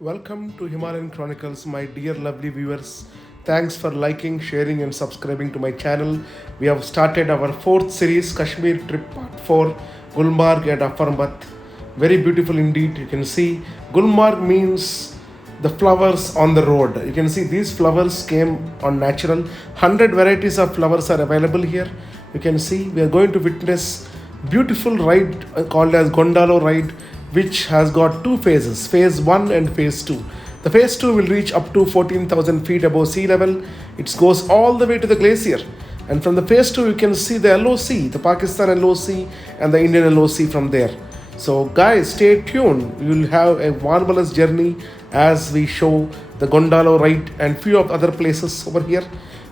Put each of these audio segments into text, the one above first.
Welcome to Himalayan Chronicles, my dear lovely viewers. Thanks for liking, sharing, and subscribing to my channel. We have started our fourth series, Kashmir Trip Part 4, Gulmarg and Afarmat. Very beautiful indeed. You can see Gulmarg means the flowers on the road. You can see these flowers came on natural. 100 varieties of flowers are available here. You can see we are going to witness beautiful ride called as Gondalo ride, which has got two phases, phase 1 and phase 2. The phase 2 will reach up to 14,000 feet above sea level. It goes all the way to the glacier, and from the phase 2 you can see the LOC, the Pakistan LOC and the Indian LOC from there. So guys, stay tuned. You will have a marvelous journey as we show the Gondalo ride and few of other places over here.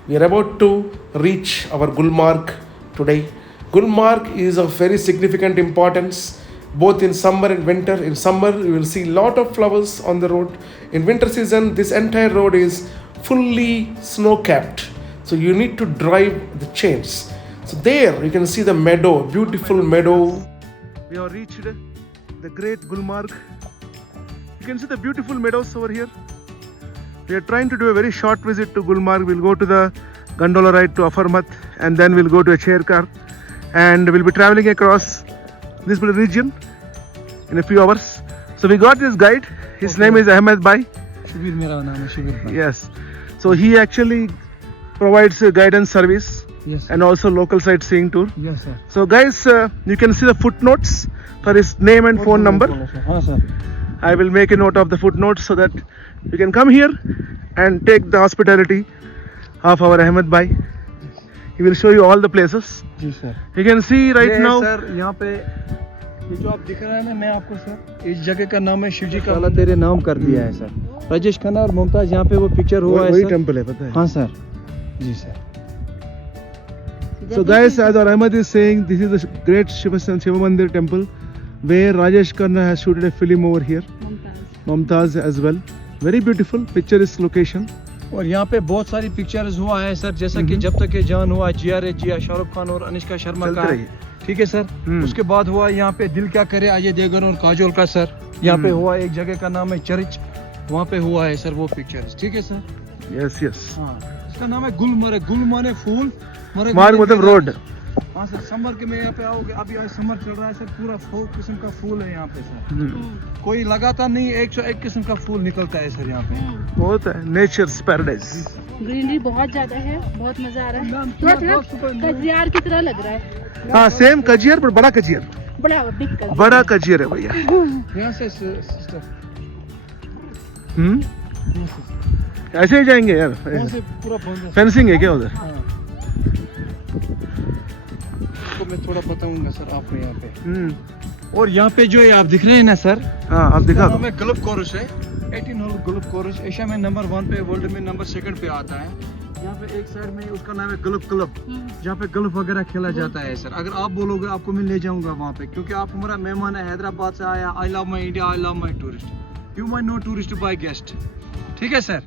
We are about to reach our Gulmarg today. Gulmarg is of very significant importance both in summer and winter. In summer, you will see lot of flowers on the road. In winter season, this entire road is fully snow capped. So you need to drive the chains. So there you can see the meadow, beautiful meadow. We have reached the great Gulmarg. You can see the beautiful meadows over here. We are trying to do a very short visit to Gulmarg. We'll go to the gondola ride to Afarmat, and then we'll go to a chair car, and we'll be traveling across this region in a few hours. So we got this guide. His name is Ahmed Bhai. Shubir mera naam hai, Shubir bhai. Yes. So he actually provides a guidance service Yes. and also local sightseeing tour. Yes sir. So guys, you can see the footnotes for his name and phone number. हाँ sir. I will make a note of the footnotes so that you can come here and take the hospitality of our Ahmed Bhai. He will show you all the places. Ji sir. You can see right ये now. Sir यहाँ पे ये जो आप दिख रहा है ना, मैं आपको सर इस जगह का नाम है शिवजी का वाला तेरे नाम कर दिया है सर. राजेश खन्ना और मुमताज यहाँ पे वो पिक्चर हुआ है वही सर. टेम्पल है, पता है? हाँ sir. Ji sir. So guys, as our Ahmed is saying, this is the great Shiva Mandir temple where Rajesh Khanna has shooted a film over here. Mumtaz as well. Very beautiful, picturesque location. और यहाँ पे बहुत सारी pictures हुआ है sir, जैसा कि जब तक ये जान हुआ, GRA जिया, शाहरुख खान और अनुष्का शर्मा चलते का. रहिए. ठीक है सर. उसके बाद हुआ यहाँ पे दिल क्या करे अजय देवगन और काजोल का सर. यहाँ पे हुआ एक जगह का नाम है चर्च, वहाँ पे हुआ है सर वो पिक्चर्स. ठीक है सर. Yes, yes. हाँ, इसका नाम है गुलमर्ग. गुल माने फूल, मार्ग मतलब रोड. हाँ सर. समर के में यहाँ पे आओगे, अभी आज समर चल रहा है सर, पूरा फूल किस्म का फूल है यहाँ पे सर. कोई लगातार नहीं, 101 किस्म का फूल निकलता है सर यहाँ पे. बहुत है, नेचर्स पैराडाइज. ग्रीनरी बहुत ज्यादा है, बहुत मजा आ रहा है. थोड़ा कजियार की तरह लग रहा है. हाँ, सेम कजियर पर बड़ा कजियर. बड़ा कजियर है भैया. यहाँ से सिस्टर ऐसे ही जाएंगे यार. यहाँ से पूरा बंद है. फेंसिंग है क्या उधर? हाँ. तो मैं थोड़ा बताऊंगा सर आपको यहाँ पे. और यहाँ पे जो ये आप दिख रहे हैं ना सर, हाँ, आप दिखा दो. हमें गलब कोरस है. 18 होल गलब कोरस एशिया में नंबर 1 पे, वर्ल्ड में नंबर 2 पे आता है. यहाँ पे एक साइड में उसका नाम है गलब क्लब, जहाँ पे गल्फ वगैरह खेला जाता है सर. अगर आप बोलोगे आपको मैं ले जाऊंगा वहाँ पे, क्योंकि आप हमारा मेहमान है, हैदराबाद से आया. I love my India, I love my tourist. You my no tourist by guest. ठीक है sir.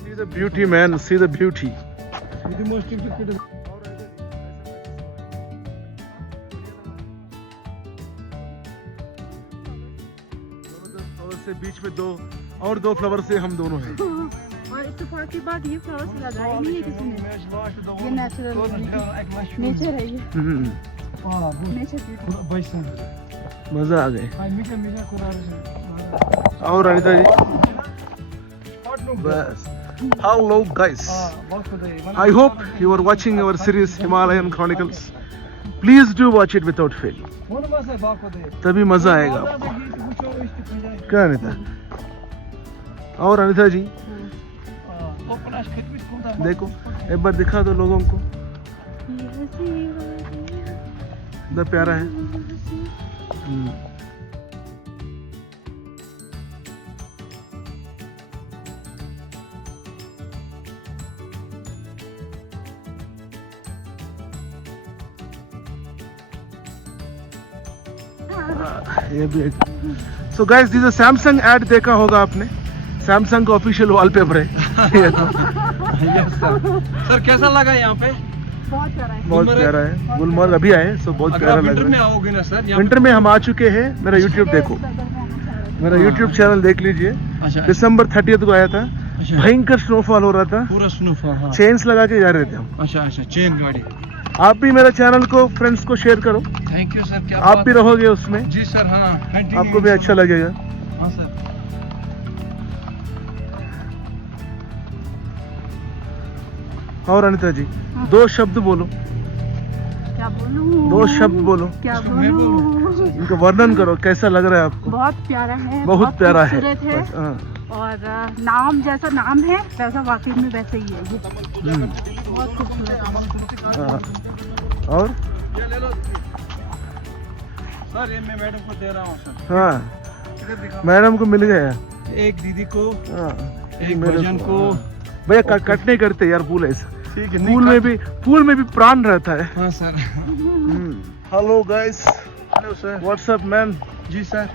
See the beauty, man. See the beauty. The most important. और से बीच में दो फ्लावर से हम दोनों हैं. और इत्तेफाक की बात, ये फ्लावर्स लगाए नहीं है किसी ने. ये नेचुरल नेचर है ये. नेचर मजा आ गए. और अनिता जी बस. Hello guys. I hope you are watching our series Himalayan Chronicles. Please do watch it without fail. तभी मजा आएगा आपको. क्या अनिता? और अनिता जी देखो, एक बार दिखा दो लोगों को. कितना प्यारा है. ये भी एक so guys this Samsung add देखा होगा आपने, सैमसंग का ऑफिशियल वॉलपेपर है ये तो यस सर कैसा लगा यहाँ पे? बहुत प्यारा है। बहुत प्यारा है। गुलमर्ग अभी आए सो बहुत अगर प्यारा आप लग विंटर में रहा है। आओगे ना सर यहाँ विंटर में हम आ चुके हैं। मेरा यूट्यूब देखो, मेरा हाँ। यूट्यूब चैनल देख लीजिए। अच्छा दिसंबर 30 को आया था, अच्छा भयंकर स्नोफॉल हो रहा था, पूरा स्नोफॉल। हाँ चेन्स लगा के जा रहे थे हम। अच्छा अच्छा चेन गाड़ी। आप भी मेरा चैनल को फ्रेंड्स को शेयर करो, थैंक यू सर। क्या आप भी रहोगे उसमें, जी सर। हाँ आपको भी अच्छा लगेगा। हाँ सर। और अनिता जी दो शब्द बोलो, क्या बोलूं? 2 शब्द बोलो, क्या मैं बोलूं? इनको वर्णन करो, कैसा लग रहा है आपको? बहुत प्यारा है, बहुत प्यारा है। खूबसूरत है। हाँ। और नाम जैसा नाम है वैसा वाकई में वैसे ही है ये। बहुत खूबसूरत है। हाँ। और ये ले लो सर, ये मैं मैडम को दे रहा हूँ सर। हाँ इधर दिखाओ। मैडम को मिल गया। एक दीदी को, हाँ एक मेरे भजन को। भैया कट नहीं करते यार, फूल ऐसा ठीक है। फूल में भी प्राण रहता है। हाँ sir. Hello guys, hello sir. What's up man. जी सर,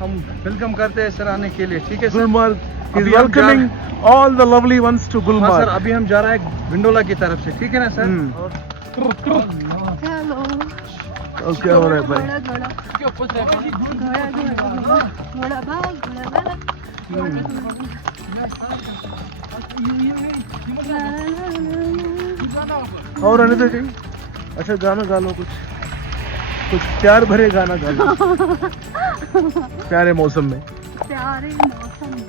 हम वेलकम करते हैं सर आने के लिए। ठीक है सर। गुलमर्ग इज अभी हम welcoming all the lovely ones to हाँ सर, गुलमर्ग। अभी हम जा रहे हैं विंडोला की तरफ से। ठीक है ना सर? हेलो। और क्या हो रहा है भाई? घोड़ा और अनिता जी अच्छा गाना गा लो, कुछ प्यार भरे गाना गा लो प्यारे मौसम में। प्यारे मौसम में।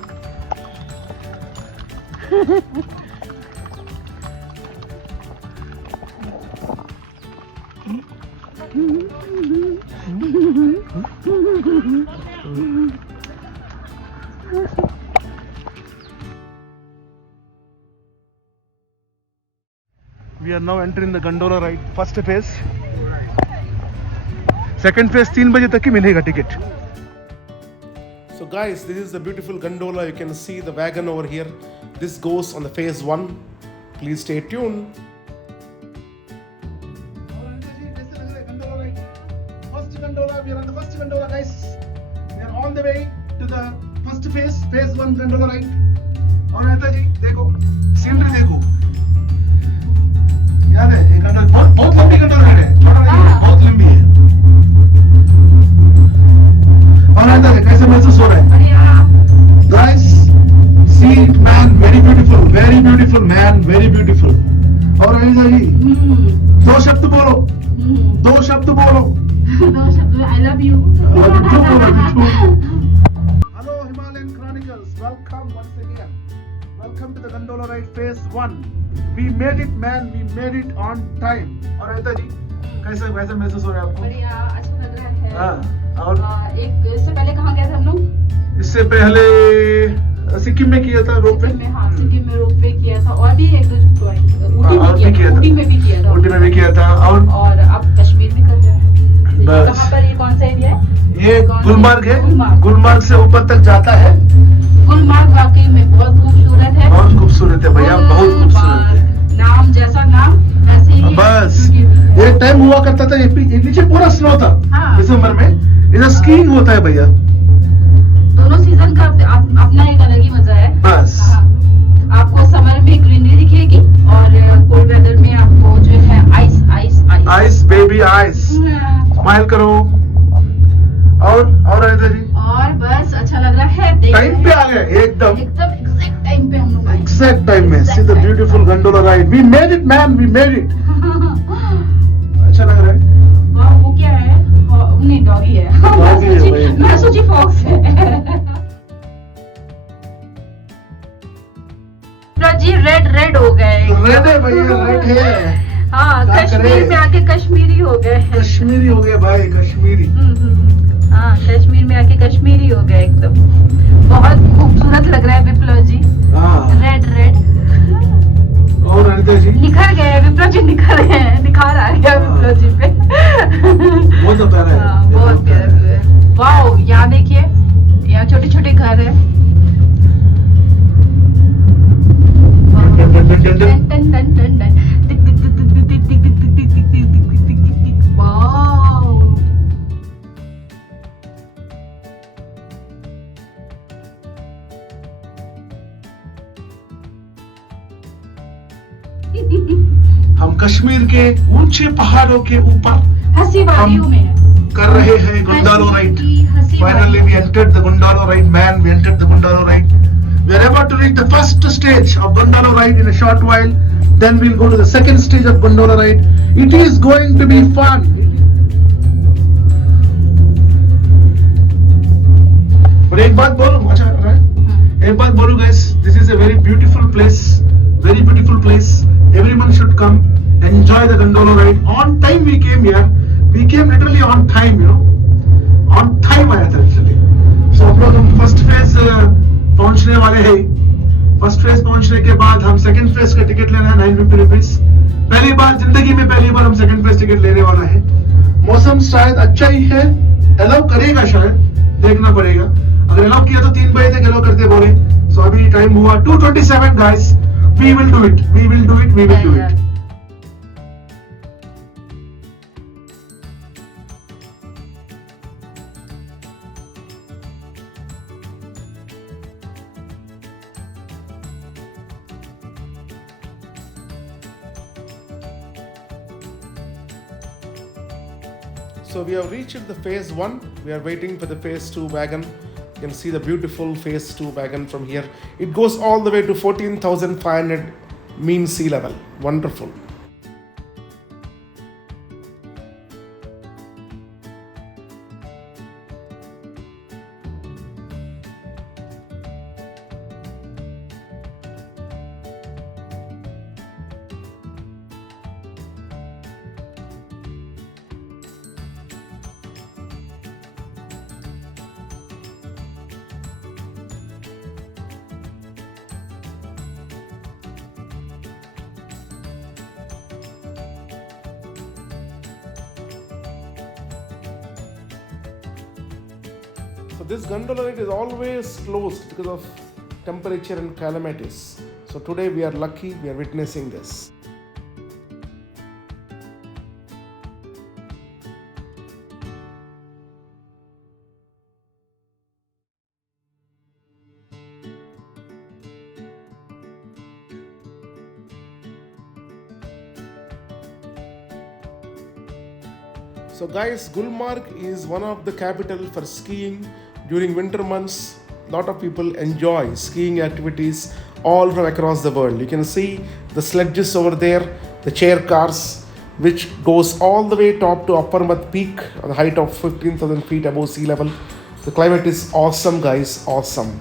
We are now entering the gondola ride. First phase. Second phase 3 बजे तक ही मिलेगा ticket. So guys, this is the beautiful gondola. You can see the wagon over here. This goes on the phase 1. Please stay tuned. First gondola, we are on the first gondola, guys. We are on the way to the first phase, phase 1 gondola ride. और नेता जी देखो, scenery देखो. याद है ये कंडोला बहुत लंबी कंडोला है, छोटा नहीं है, बहुत लंबी है। और नेता जी कैसे महसूस हो रहा है? Guys, see it man, very beautiful man, very beautiful. और अनिता जी दो शब्द बोलो, दो शब्द बोलो। I love you. Love you too. Hello Himalayan Chronicles, welcome once again. Welcome to the gondola ride phase 1. We made it man, we made it on time. और अनिता जी कैसा महसूस हो रहा है आपको? बढ़िया, अच्छा लग रहा है। हाँ, और एक इससे पहले कहाँ गए थे हम लोग? इससे पहले सिक्किम में किया था रोप वे। हाँ, सिक्किम में रोप वे किया था और भी एक दो और भी किया था। ऊटी में भी किया था। ऊटी में भी किया था और अब कश्मीर में कर रहे हैं। बस। कहाँ पर, ये कौन सा एरिया है? ये गुलमर्ग है। गुलमर्ग। गुलमर्ग से ऊपर तक जाता है। गुलमर्ग वाकई में बहुत खूबसूरत है। बहुत खूबसूरत है भैया, बहुत खूबसूरत है। नाम जैसा नाम वैसे ही है। बस क्योंकि- एक टाइम हुआ करता था, ये नीचे पूरा स्नो था। हाँ। दिसंबर में इधर स्कीइंग होता है भैया। दोनों सीजन का अपना एक अलग ही मजा है। बस। हाँ। आपको समर में ग्रीनरी दिखेगी और कोल्ड वेदर में आपको जो है ice ice ice ice baby ice. Smile करो। और अनिता जी और बस अच्छा लग रहा है। टाइम पे आ गए एकदम एग्जैक्ट टाइम पे हम लोग आए। एग्जैक्ट टाइम में। See the beautiful gondola ride, we made it man, we made it. अच्छा लग रहा है। वाह, वो क्या है? नहीं, डॉगी है। Doggy है भाई। मैं सोची फॉक्स है। जी रेड हो गए। रेड है भैया, रेड है। हाँ, क्या कश्मीर करें? में आके कश्मीरी हो गए। कश्मीरी हो गए भाई, कश्मीरी। हाँ, कश्मीर में आके कश्मीरी हो गए एकदम। बहुत खूबसूरत लग रहा है विप्लव जी। हाँ। रेड और अनिता जी निखर गए विप्लव जी, निखर गए, निखार आ गया विप्लव जी पे। बहुत प्यारा है। हाँ, बहुत प्यारा। वाओ, यहाँ देखिए, यहाँ छोटे छोटे घर है। वाओ, कश्मीर के ऊंचे पहाड़ों के ऊपर हंसी वादियों में है। कर रहे हैं गुंडालो राइड. की हंसी Finally, we entered the Gundalo ride, man. We entered the Gundalo ride. We are about to reach the first stage of Gundalo ride in a short while. Then we'll go to the second stage of Gundalo ride. It is going to be fun. But एक बात बोलूं, अच्छा रहा है? एक बात बोलूं guys, this is a very beautiful place. Very beautiful place. Everyone should come and enjoy the Gundalo ride. On time we came here. We came literally on time, you know. On time आया था actually. सो हम लोग first phase पहुंचने वाले हैं. First phase पहुंचने के बाद हम सेकंड फेज का टिकट लेना है 950 रुपीज. पहली बार जिंदगी में पहली बार हम सेकंड फेज टिकट लेने वाला है. मौसम शायद अच्छा ही है, अलाउ करेगा शायद, देखना पड़ेगा. अगर अलाउ किया तो 3 बजे तक अलाउ करते बोले. सो अभी टाइम हुआ 2:27 guys. We will do it, we will do it, we will do it. So we have reached the phase 1. We are waiting for the phase 2 wagon. You can see the beautiful phase 2 wagon from here. It goes all the way to 14,500 mean sea level. Wonderful. So this gondola ride is always closed because of temperature and calamities. So today we are lucky, we are witnessing this. So guys, Gulmarg is one of the capital for skiing during winter months. Lot of people enjoy skiing activities all from across the world. You can see the sledges over there, the chair cars, which goes all the way top to Uppermath Peak on the height of 15,000 feet above sea level. The climate is awesome guys, awesome.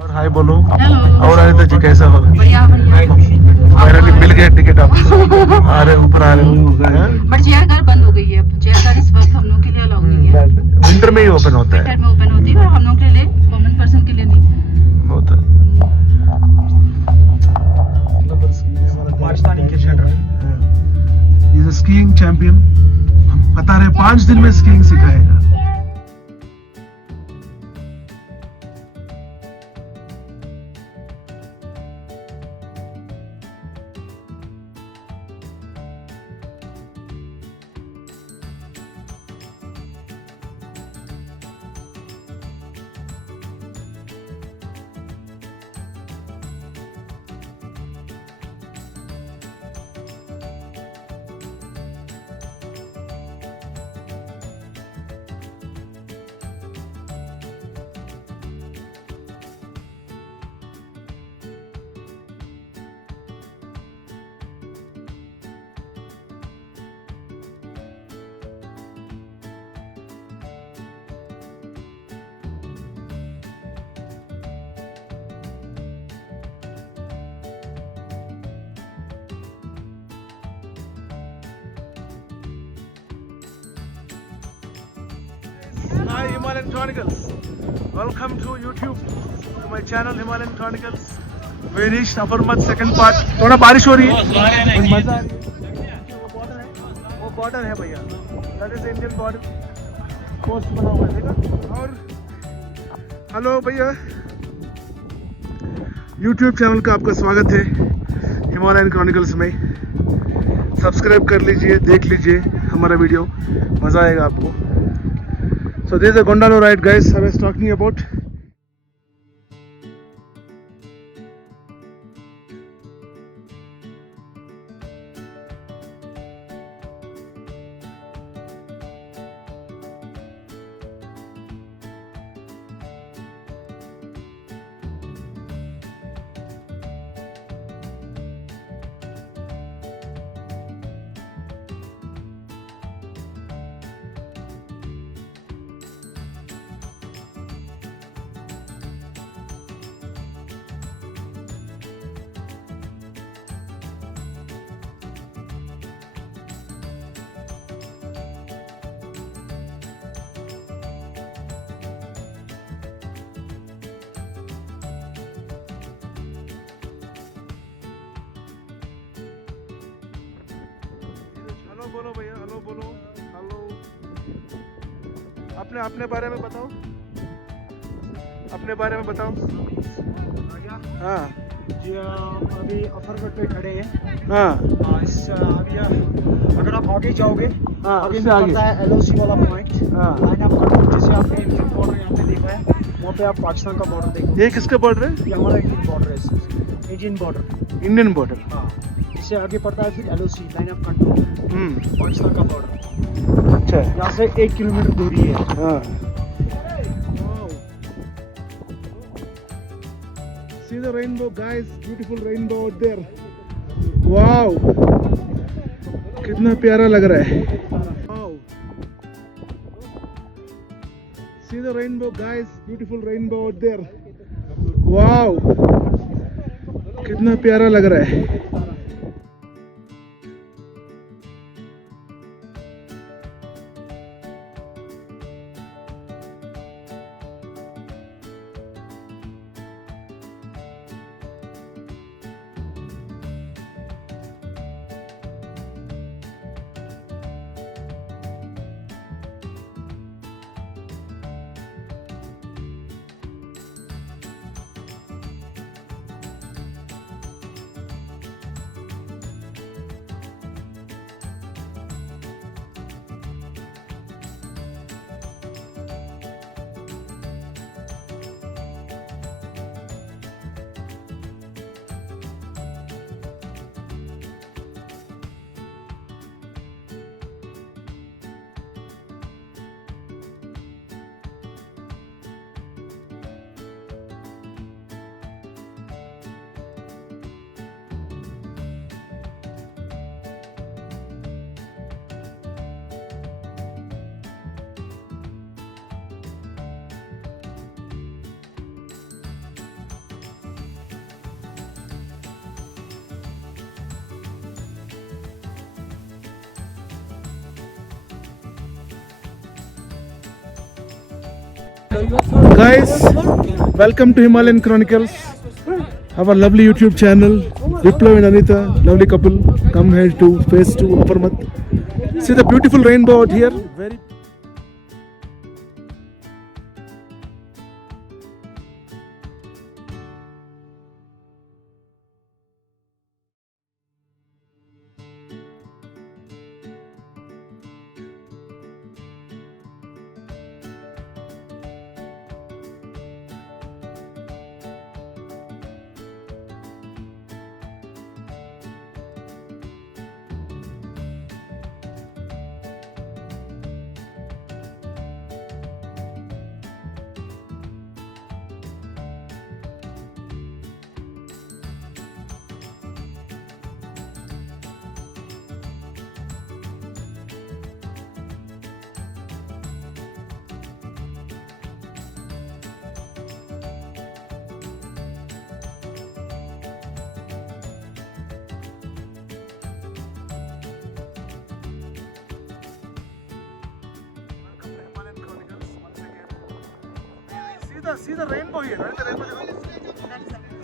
और हाय बोलो। Hello. और अनिता जी कैसा हो? बढ़िया बढ़िया। Finally मिल गए ticket आपको। आ रहे ऊपर आ रहे हो। बट चेयर कार बंद हो गई है। चेयर कार इस वक्त हम लोग के लिए अलाउ नहीं है। विंटर में ही ओपन होता है। विंटर में ओपन होती है और हम लोग के लिए कॉमन पर्सन के लिए नहीं होता है। Pakistani cricketer is a skiing champion. हम बता रहे 5 दिन में स्कीइंग सिखाएगा। Hi Himalayan Chronicles. Welcome to YouTube, to my channel Himalayan Chronicles. We reached Afarmat second part. थोड़ा बारिश हो रही है, मजा आ रही है। वो बॉर्डर है भैया, that is the Indian border. Post बना हुआ है देखा। और हेलो भैया, YouTube चैनल का आपका स्वागत है हिमालयन क्रॉनिकल्स में। सब्सक्राइब कर लीजिए, देख लीजिए हमारा वीडियो, मज़ा आएगा आपको। So this is a Gondalo ride guys I was talking about. Hello बोलो भैया, हेलो बोलो, हेलो। अपने बारे में बताओ, अपने बारे में बताओ। हाँ जी अभी अफरगढ़ पे खड़े हैं। हाँ अभी अगर आप आगे जाओगे, हाँ, आगे उससे में आगे। पड़ता है LOC वाला पॉइंट। हाँ। लाइन ऑफ कंट्रोल, जैसे आपने इंडियन बॉर्डर यहाँ पे देखा है, वहाँ पे आप पाकिस्तान का बॉर्डर देखो। ये किसका बॉर्डर है? ये हमारा इंडियन बॉर्डर है, इंडियन बॉर्डर। Indian border. हाँ, इससे आगे पड़ता है फिर LOC line of control, Pakistan का बॉर्डर। अच्छा। यहाँ से 1 किलोमीटर दूरी है। हाँ। See the rainbow guys, beautiful rainbow out there. Wow, कितना प्यारा लग रहा है। Wow. See the rainbow guys, beautiful rainbow out there. Wow, कितना प्यारा लग रहा है। Guys, welcome to Himalayan Chronicles, our lovely YouTube channel. Viplav and Anita, lovely couple, come here to phase 2 Afarmat. See the beautiful rainbow out here. Very सीधा rainbow ही है ना,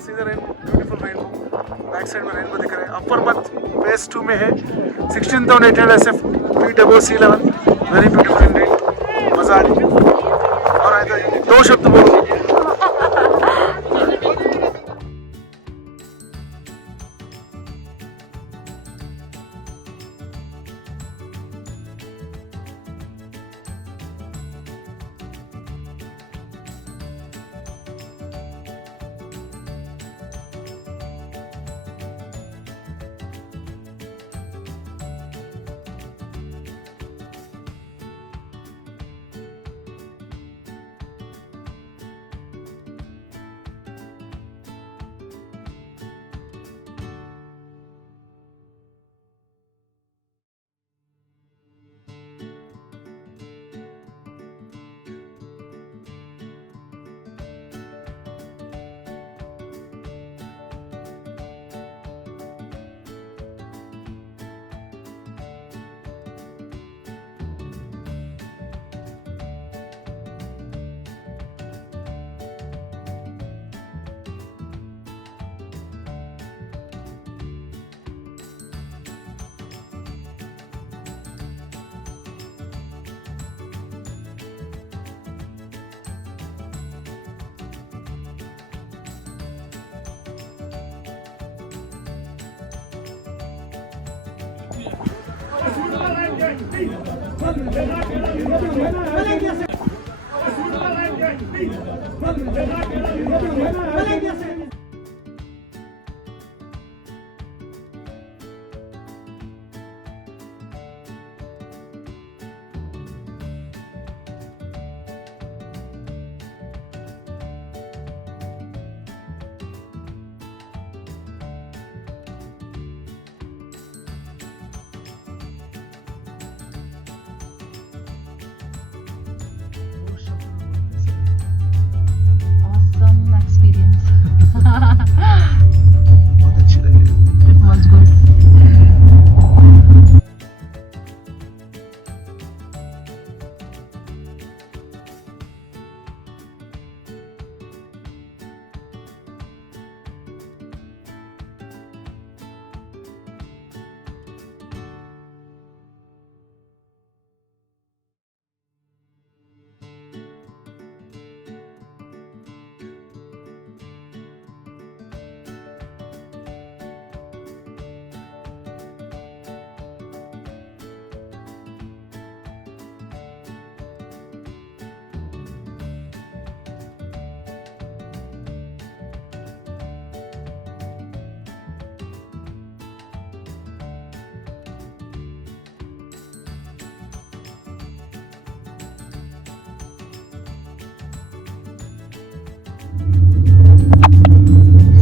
सीधा rainbow, beautiful rainbow, back side में rainbow दिख रहा है। अपर मत phase 2 में है, 16,800 SF, feet above sea level, very beautiful Indeed, मजा आ रही है। और आए तो 2 शब्द बोलो। Awesome experience. बहुत अच्छी लगी। It was good.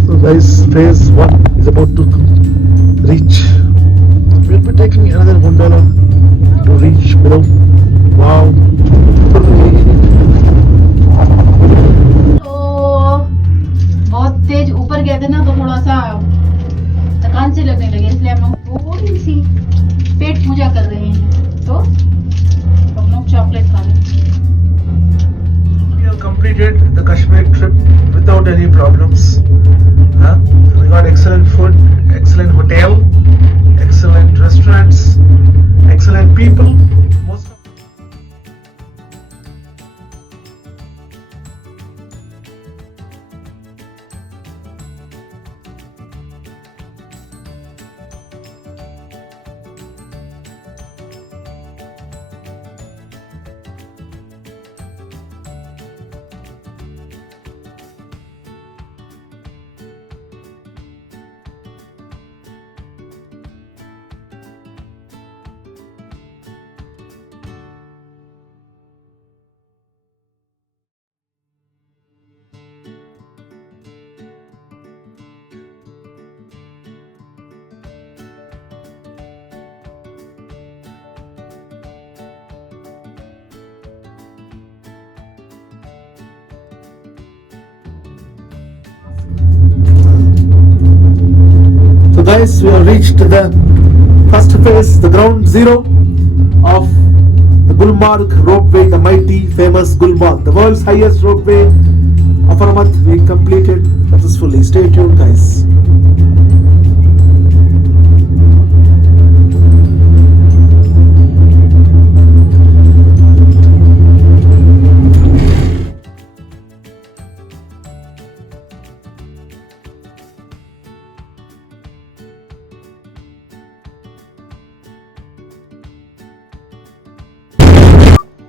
So guys, phase 1 is about to reach. We'll be taking another gondola to reach below. Wow. तो बहुत तेज ऊपर गए थे ना, तो थोड़ा सा थकान से लगने लगे, इसलिए हम लोग थोड़ी सी पेट पूजा कर रहे हैं। तो हम लोग चॉकलेट खा रहे हैं। We have completed the Kashmir trip without any problems. We got excellent food, excellent hotel, excellent restaurants, excellent people. Most of guys, we have reached the first phase, the ground zero of the Gulmarg ropeway, the mighty famous Gulmarg, the world's highest ropeway Afaramat, we completed successfully. Stay tuned, guys.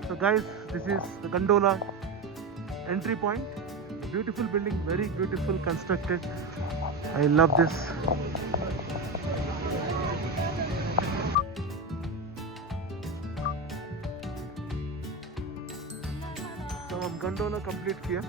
So guys, this is the Gondola entry point. Beautiful building, very beautiful constructed. I love this. तो हम gondola complete किया.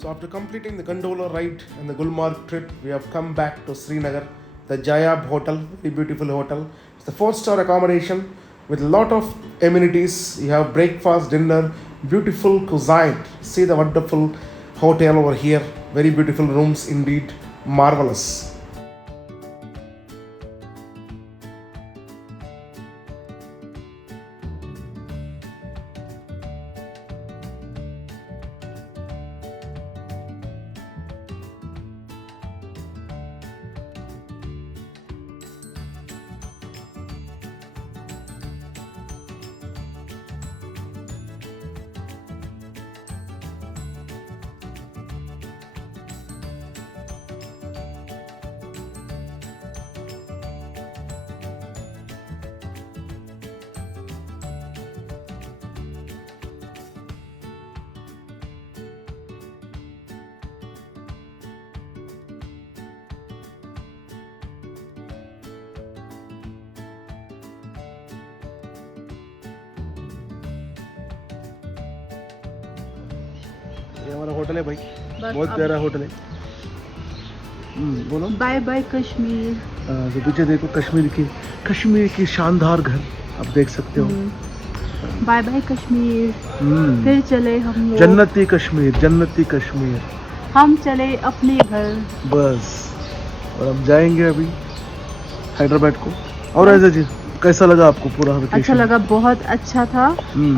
So after completing the gondola ride and the Gulmarg trip, we have come back to Srinagar, the Jayab Hotel, very beautiful hotel. It's a 4-star accommodation with a lot of amenities. You have breakfast, dinner, beautiful cuisine. See the wonderful hotel over here. Very beautiful rooms indeed, marvelous. ये हमारा hotel है भाई, बहुत प्यारा hotel है. बोलो. Bye bye Kashmir. तो पीछे देखो कश्मीर की शानदार घर आप देख सकते हो. Bye bye Kashmir. फिर चले हम लोग जन्नती कश्मीर. हम चले अपने घर बस. और हम जाएंगे अभी हैदराबाद को. और ऐसा चीज कैसा लगा आपको पूरा वेकेशन? अच्छा लगा, बहुत अच्छा था.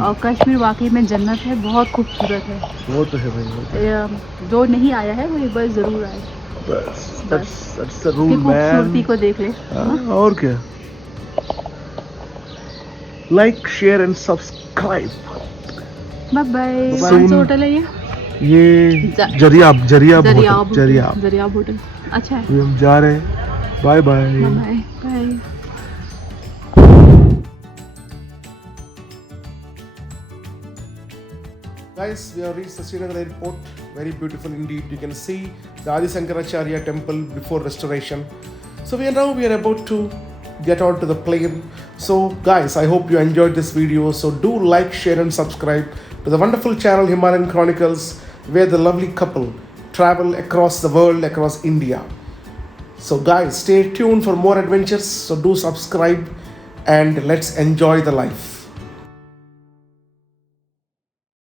और कश्मीर वाकई में जन्नत है, बहुत खूबसूरत है. वो तो है भाई, जो नहीं आया है वो एक बार जरूर आए. बस that's the rule, खूबसूरती man. को देख ले. और क्या. Like share and subscribe. Bye bye. Soon. कौन सा होटल है ये? ये जरियाब होटल. अच्छा है. हम जा रहे हैं. Bye bye. Bye bye. Guys, we have reached the Srinagar airport. Very beautiful indeed. You can see the Adi Shankaracharya temple before restoration. So we are about to get on to the plane. So guys, I hope you enjoyed this video. So do like, share and subscribe to the wonderful channel Himalayan Chronicles, where the lovely couple travel across the world, across India. So guys, stay tuned for more adventures. So do subscribe and let's enjoy the life.